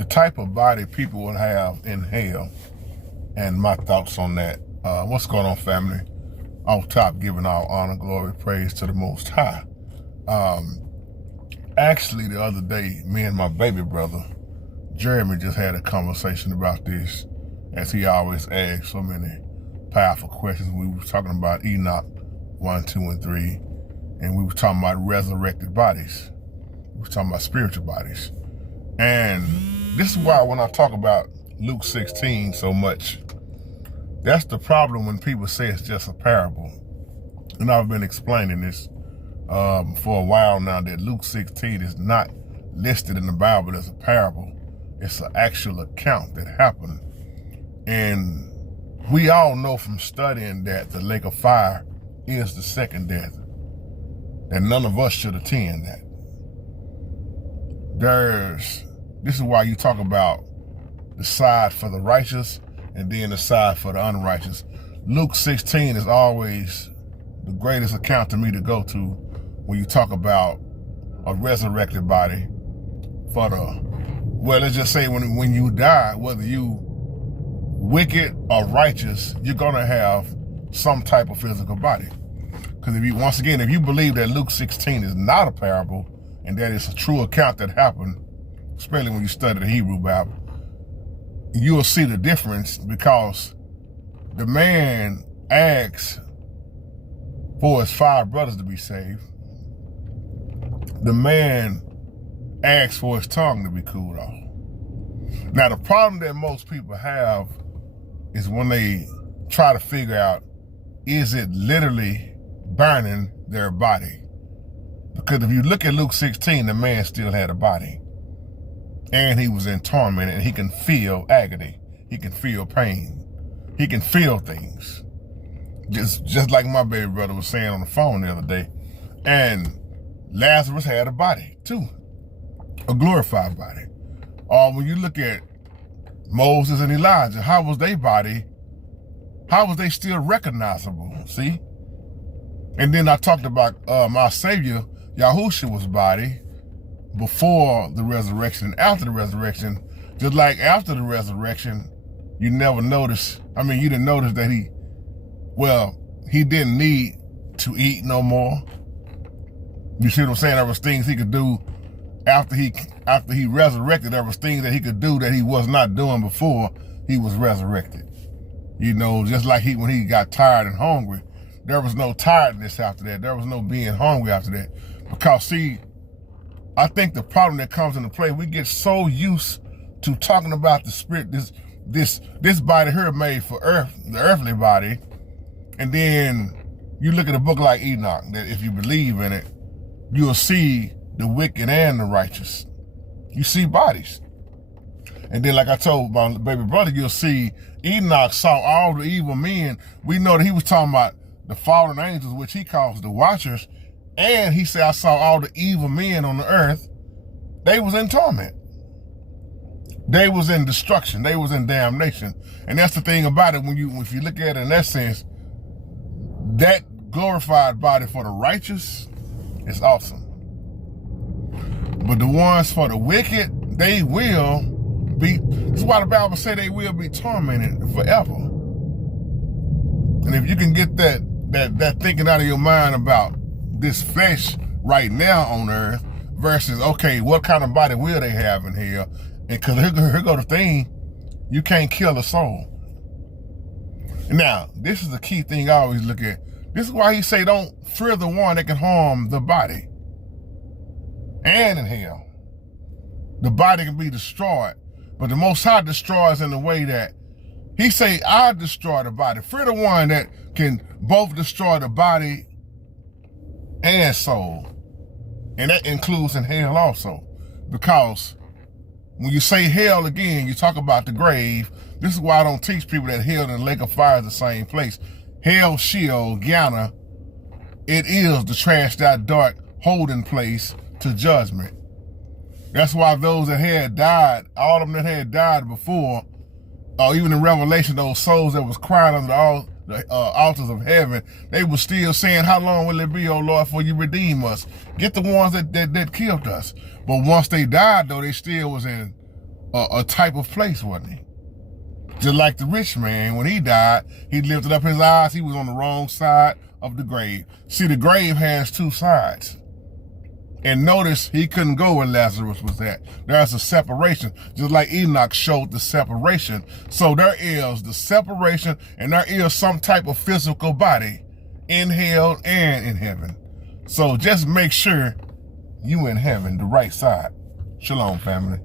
the type of body people will have in hell, and my thoughts on that. What's going on, family? Off top, giving all honor, glory, praise to the Most High. Actually, the other day, me and my baby brother, Jeremy, just had a conversation about this, as he always asks so many powerful questions. We were talking about Enoch 1, 2, and 3, and we were talking about resurrected bodies. We were talking about spiritual bodies. And this is why when I talk about Luke 16 so much, that's the problem when people say it's just a parable. And I've been explaining this for a while now, that Luke 16 is not listed in the Bible as a parable. It's an actual account that happened. And we all know from studying that the lake of fire is the second death. And none of us should attend that. This is why you talk about the side for the righteous and then the side for the unrighteous. Luke 16 is always the greatest account to me to go to when you talk about a resurrected body for the, well, let's just say when you die, whether you wicked or righteous, you're gonna have some type of physical body. Because once again, if you believe that Luke 16 is not a parable and that it's a true account that happened, especially when you study the Hebrew Bible, you'll see the difference, because the man asks for his 5 brothers to be saved. The man asks for his tongue to be cooled off. Now, the problem that most people have is when they try to figure out, is it literally burning their body? Because if you look at Luke 16, the man still had a body. And he was in torment, and he can feel agony. He can feel pain. He can feel things. Just like my baby brother was saying on the phone the other day. And Lazarus had a body too, a glorified body. Or when you look at Moses and Elijah, how was their body? How was they still recognizable? See? And then I talked about my Savior, Yahushua's body, before the resurrection and after the resurrection. Just like after the resurrection, you never notice, you didn't notice that he didn't need to eat no more. You see what I'm saying? There was things he could do after he resurrected. There was things that he could do that he was not doing before he was resurrected. You know, just like when he got tired and hungry, there was no tiredness after that. There was no being hungry after that. Because see, I think the problem that comes into play, we get so used to talking about the spirit, this body here made for the earthly body, and then you look at a book like Enoch, that if you believe in it, you'll see the wicked and the righteous. You see bodies. And then, like I told my baby brother, you'll see Enoch saw all the evil men. We know that he was talking about the fallen angels, which he calls the watchers. And he said, I saw all the evil men on the earth. They was in torment. They was in destruction. They was in damnation. And that's the thing about it. If you look at it in that sense, that glorified body for the righteous is awesome. But the ones for the wicked, they will be, this is why the Bible says they will be tormented forever. And if you can get that thinking out of your mind about this flesh right now on earth versus, okay, what kind of body will they have in here? And because here go the thing, you can't kill a soul. Now, this is the key thing I always look at. This is why he say don't fear the one that can harm the body. And in hell, the body can be destroyed, but the Most High destroys in the way that he say, I destroy the body. Fear the one that can both destroy the body and soul. And that includes in hell also. Because when you say hell again, you talk about the grave. This is why I don't teach people that hell and the lake of fire is the same place. Hell, Sheol, Gehenna, it is the trashed out dark holding place to judgment. That's why those that had died, all of them that had died before, or even in Revelation, those souls that was crying under the altars of heaven, they were still saying, how long will it be, O Lord, for you redeem us? Get the ones that killed us. But once they died, though, they still was in a type of place, wasn't he? Just like the rich man, when he died, he lifted up his eyes. He was on the wrong side of the grave. See, the grave has two sides. And notice he couldn't go where Lazarus was at. There's a separation, just like Enoch showed the separation. So there is the separation, and there is some type of physical body in hell and in heaven. So just make sure you in heaven, the right side. Shalom, family.